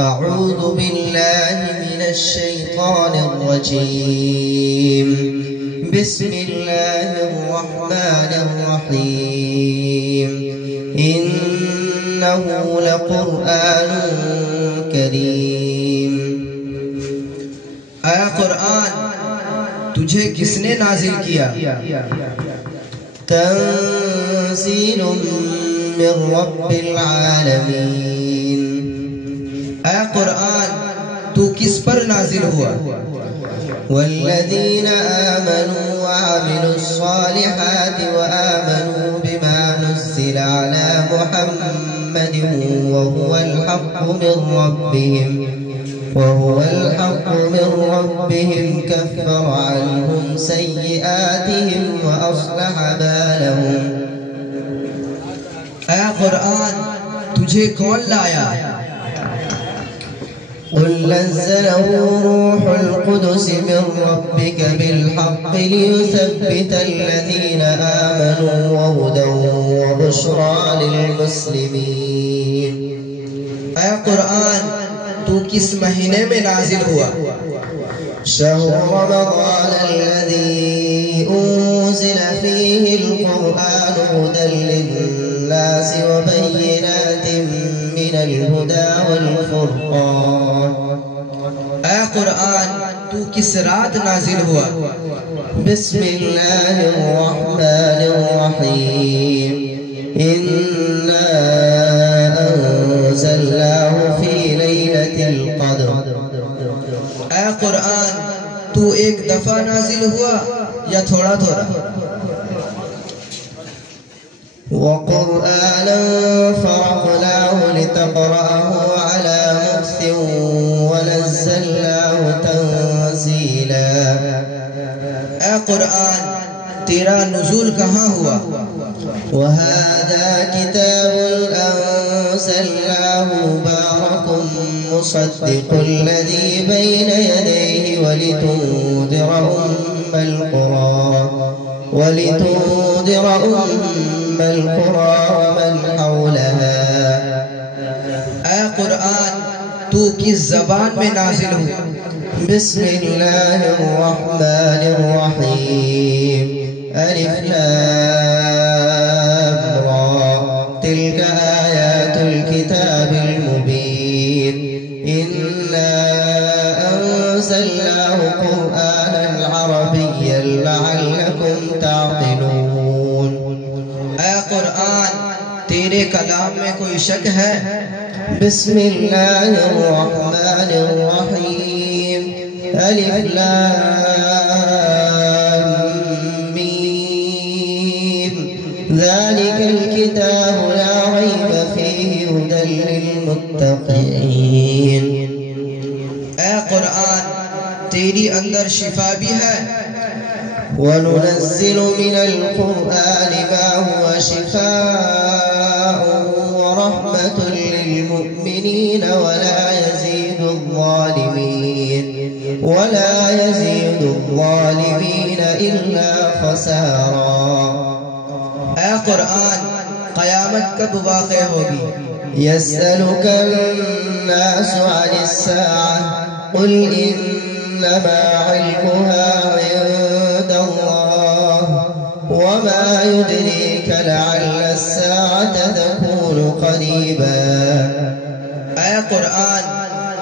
أعوذ بالله من الشيطان الرجيم. بسم الله الرحمن الرحيم. إنه لقرآن करीम। आया कुरान तुझे किसने नाजिल किया? तंज़ीलुम मिन रब्बिल आलमीन। आया कुरान तू किस पर नाजिल हुआ? वल्लज़ीना आमनू वअमिलुस्सालिहाति वआमनू बिमा नुज़्ज़िला अला मुहम्मदिन वहुवल हक़्क़ु मिन रब्बिहिम कफ़्फ़र अन्हुम सय्यिआतिहिम वअस्लह बालहुम। ऐ कुरान तुझे कौन लाया? क़ुल नज़्ज़लहु रूहुल क़ुदुस मिन रब्बिका बिल-हक़्क़ि लियुथब्बितल्लज़ीना आमनू वहुदन वबुश्रा लिल-मुस्लिमीन। ऐ कुरान तू किस महीने में नाजिल हुआ? शहर रमज़ान अल्लज़ी उन्ज़िला फ़ीहिल क़ुरआन हुदन लिन्नास वबय्यिनातिन मिनल हुदा वल फ़ुरक़ान। ऐ कुरान तू किस रात नाजिल हुआ? बिस्मिल्लाहिर रहमानिर रहीम। इन्ना अंज़लनाहु फ़ी लैलतिल क़द्र। ऐ कुरान तू एक दफा नाजिल हुआ या थोड़ा थोड़ा? वक़ुरआनन फ़रक़नाहु लितक़रअहु अला मुक्सिन वनज़्ज़लनाहु तंज़ीला। ऐ कुरान तेरा नुज़ूल कहाँ हुआ? वहादा किताबुन अंज़लनाहु मुबारकुम मुसद्दिक़ुल्लज़ी बैन यदैहि वलितुंज़िरा उम्मल क़ुरा वमन हौलहा। ऐ कुरान तू किस ज़बान में नाज़िल हुआ? बिस्मिल्लाहिर रहमानिर रहीम। अलिफ लाम रा तिल्का आयातुल किताबिल मुबीन। इन्ना अंज़लनाहु क़ुरआनन अरबिय्यन लअल्लकुम ताक़िलून। ऐ कुरान तेरे कलाम में कोई शक है? बिस्मिल्लाहिर रहमानिर रहीम। अलिफ लाम मीम ज़ालिकल किताबु ला रैब फ़ीहि हुदन लिलमुत्तक़ीन। ऐ कुरान तेरी अंदर शिफा भी है। वनुनज़्ज़िलु मिनल क़ुरआनि मा हुवा शिफ़ाअun व रहमतुन लिलमुमिनीन वला यज़ीदु ज़्ज़ालिमीन इल्ला ख़सारा। ऐ कुरान क़यामत कब वाक़िअ होगी? यस्अलुकन नासु अनिस्साअह क़ुल इन्नमा इल्मुहा इंदल्लाह वमा युद्रीका लअल्ल अस्साअता तकूनु क़रीबा। ऐ कुरान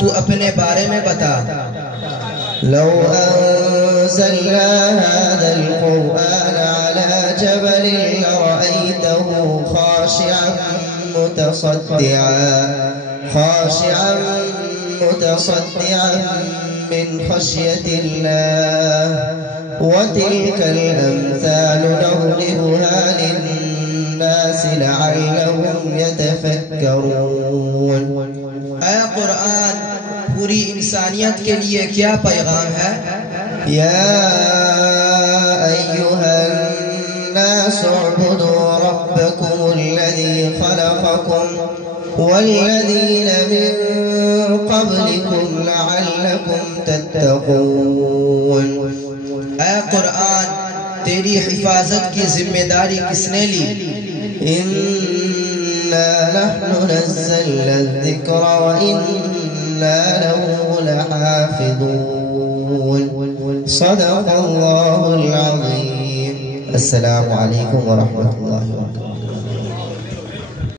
तू अपने बारे में बता। लौ अंज़लना हाज़ल क़ुरआन अला जबलिन लरअयतहु ख़ाशिअन मुतसद्दिअन मिन ख़श्यतिल्लाह वतिल्कल अम्सालु नضربها लिन्नास लअल्लहुम यतफक्करून। ऐ कुरान पूरी इंसानियत के लिए क्या पैगाम है? या अय्युहन नास उअ्बुदू रब्बकुमुल्लज़ी खलक़कुम वल्लज़ीना मिन क़ब्लिकुम लअल्लकुम तत्तक़ून। ऐ कुरान तेरी हिफाजत की जिम्मेदारी किसने ली? इन्ना नहनु नज़्ज़लना ज़िक्र व وإنا له لحافظون. صدق الله العظيم. السلام عليكم ورحمة الله وبركاته.